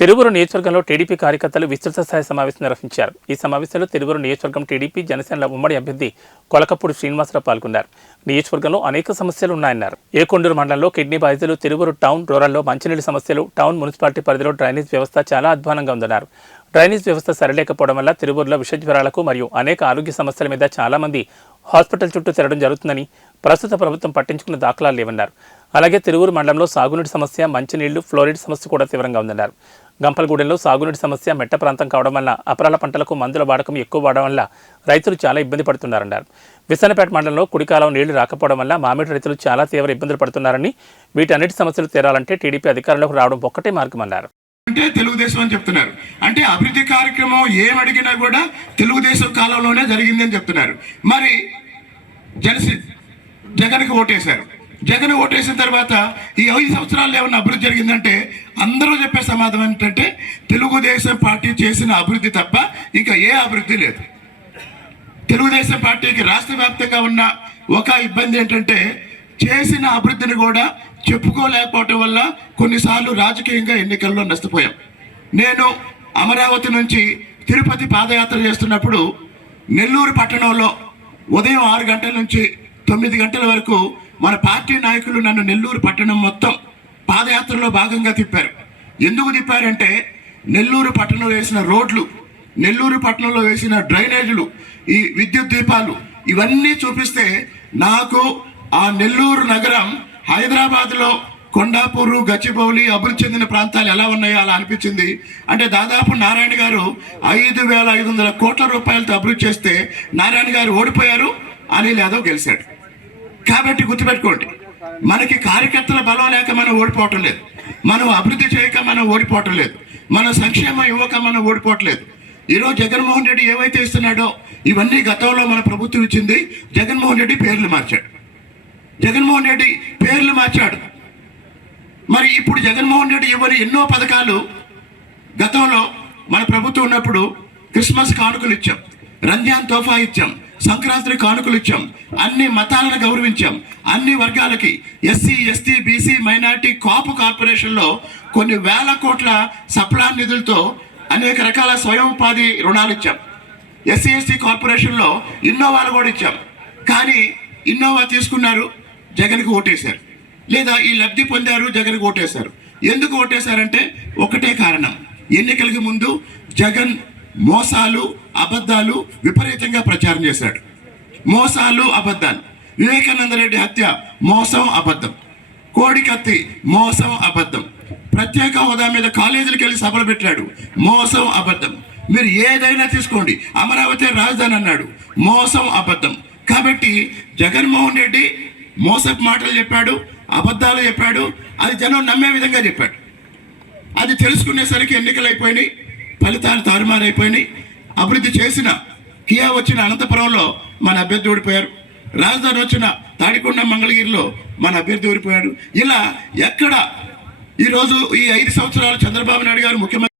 తిరువురు నియోజకవర్గంలో టీడీపీ కార్యకర్తలు విస్తృత స్థాయి సమావేశం నిర్వహించారు. ఈ సమావేశంలో తిరువురు నియోజకవర్గం టీడీపీ జనసేనల ఉమ్మడి అభ్యర్థి కొలకపూడి శ్రీనివాసరావు పాల్గొన్నారు. నియోజకవర్గంలో అనేక సమస్యలు ఉన్నాయన్నారు. ఏకొండూరు మండలంలో కిడ్నీ బాధితులు తిరువురు టౌన్ రూరల్లో మంచినీటి సమస్యలు టౌన్ మున్సిపాలిటీ పరిధిలో డ్రైనేజ్ వ్యవస్థ చాలా అధ్వానంగా ఉందన్నారు. డ్రైనేజ్ వ్యవస్థ సరిలేకపోవడం వల్ల తిరువురులో విష జ్వరాలకు మరియు అనేక ఆరోగ్య సమస్యల మీద చాలామంది హాస్పిటల్ చుట్టూ తిరగడం జరుగుతుందని ప్రస్తుత ప్రభుత్వం పట్టించుకున్న దాఖలాలు లేవన్నారు. అలాగే తిరువురు మండలంలో సాగునీటి సమస్య మంచినీళ్ళు ఫ్లోరిడ్ సమస్య కూడా తీవ్రంగా ఉందన్నారు. గంపలగూడెంలో సాగునీటి సమస్య మెట్ట ప్రాంతం కావడం వల్ల అపరాల పంటలకు మందుల వాడకం ఎక్కువ వాడడం వల్ల రైతులు చాలా ఇబ్బంది పడుతున్నారన్నారు. విసనపేట మండలంలో కుడికాలం నీళ్ళు రాకపోవడం వల్ల మామిడి రైతులు చాలా తీవ్ర ఇబ్బందులు పడుతున్నారని వీటన్నిటి సమస్యలు తీరాలంటే టీడీపీ అధికారంలోకి రావడం ఒక్కటే మార్గమన్నారు. అంటే తెలుగుదేశం అని చెప్తున్నారు. అంటే అభివృద్ధి కార్యక్రమం ఏం అడిగినా కూడా తెలుగుదేశం కాలంలోనే జరిగిందని చెప్తున్నారు. మరి జనసి జగన్కి ఓటేశారు. జగన్ ఓటేసిన తర్వాత ఈ ఐదు సంవత్సరాల్లో ఏమన్నా అభివృద్ధి జరిగిందంటే అందరూ చెప్పే సమాధానం ఏంటంటే తెలుగుదేశం పార్టీ చేసిన అభివృద్ధి తప్ప ఇంకా ఏ అభివృద్ధి లేదు. తెలుగుదేశం పార్టీకి రాష్ట్ర వ్యాప్తంగా ఉన్న ఒక ఇబ్బంది ఏంటంటే చేసిన అభివృద్ధిని కూడా చెప్పుకోలేకపోవటం వల్ల కొన్నిసార్లు రాజకీయంగా ఎన్నికల్లో నష్టపోయాం. నేను అమరావతి నుంచి తిరుపతి పాదయాత్ర చేస్తున్నప్పుడు నెల్లూరు పట్టణంలో ఉదయం ఆరు గంటల నుంచి తొమ్మిది గంటల వరకు మన పార్టీ నాయకులు నన్ను నెల్లూరు పట్టణం మొత్తం పాదయాత్రలో భాగంగా తిప్పారు. ఎందుకు తిప్పారంటే నెల్లూరు పట్టణంలో వేసిన రోడ్లు నెల్లూరు పట్టణంలో వేసిన డ్రైనేజీలు ఈ విద్యుత్ దీపాలు ఇవన్నీ చూపిస్తే నాకు ఆ నెల్లూరు నగరం హైదరాబాద్లో కొండాపూరు గచ్చిబౌలి అభివృద్ధి చెందిన ప్రాంతాలు ఎలా ఉన్నాయో అలా అనిపించింది. అంటే దాదాపు నారాయణ గారు ఐదు వేల ఐదు వందల కోట్ల రూపాయలతో అభివృద్ధి చేస్తే నారాయణ గారు ఓడిపోయారు అనిల్ యాదవ్ గెలిచాడు. కాబట్టి గుర్తుపెట్టుకోండి మనకి కార్యకర్తల బలం లేక మనం ఓడిపోవటం లేదు. మనం అభివృద్ధి చేయక మనం ఓడిపోవటం లేదు. మన సంక్షేమం ఇవ్వక మనం ఓడిపోవట్లేదు. ఈరోజు జగన్మోహన్ రెడ్డి ఏవైతే ఇస్తున్నాడో ఇవన్నీ గతంలో మన ప్రభుత్వం ఇచ్చింది జగన్మోహన్ రెడ్డి పేర్లు మార్చాడు. జగన్మోహన్ రెడ్డి పేర్లు మార్చాడు. మరి ఇప్పుడు జగన్మోహన్ రెడ్డి ఇవ్వని ఎన్నో పథకాలు గతంలో మన ప్రభుత్వం ఉన్నప్పుడు క్రిస్మస్ కానుకలు ఇచ్చాం. రంజాన్ తోఫా ఇచ్చాం. సంక్రాంతి కానుకలు ఇచ్చాం. అన్ని మతాలను గౌరవించాం. అన్ని వర్గాలకి SC ST BC minority Kapu కార్పొరేషన్లో కొన్ని వేల కోట్ల సప్లా నిధులతో అనేక రకాల స్వయం ఉపాధి రుణాలు ఇచ్చాం. ఎస్సీ ఎస్టీ కార్పొరేషన్లో ఇన్నోవాలు కూడా ఇచ్చాం. కానీ ఇన్నోవా తీసుకున్నారు జగన్కి ఓటేశారు. లేదా ఈ లబ్ధి పొందారు జగన్కి ఓటేశారు. ఎందుకు ఓటేశారంటే ఒకటే కారణం. ఎన్నికలకి ముందు జగన్ మోసాలు అబద్ధాలు విపరీతంగా ప్రచారం చేశాడు. మోసాలు అబద్ధాలు. వివేకానంద రెడ్డి హత్య మోసం అబద్ధం. కోడికత్తి మోసం అబద్ధం. ప్రత్యేక హోదా మీద కాలేజీలకు వెళ్ళి సభలు పెట్టాడు. మోసం అబద్ధం. మీరు ఏదైనా తీసుకోండి. అమరావతి రాజధాని అన్నాడు. మోసం అబద్ధం. కాబట్టి జగన్మోహన్ రెడ్డి మోసపు మాటలు చెప్పాడు అబద్ధాలు చెప్పాడు అది జనం నమ్మే విధంగా చెప్పాడు. అది తెలుసుకునేసరికి ఎన్నికలు అయిపోయినాయి. ఫలితాలు తారుమారైపోయినాయి. అభివృద్ధి చేసిన కియా వచ్చిన అనంతపురంలో మన అభ్యర్థి ఓడిపోయారు. రాజధాని వచ్చిన తాడికొండ మంగళగిరిలో మన అభ్యర్థి ఓడిపోయాడు. ఇలా ఎక్కడ ఈరోజు ఈ ఐదు సంవత్సరాలు చంద్రబాబు నాయుడు గారు ముఖ్యమంత్రి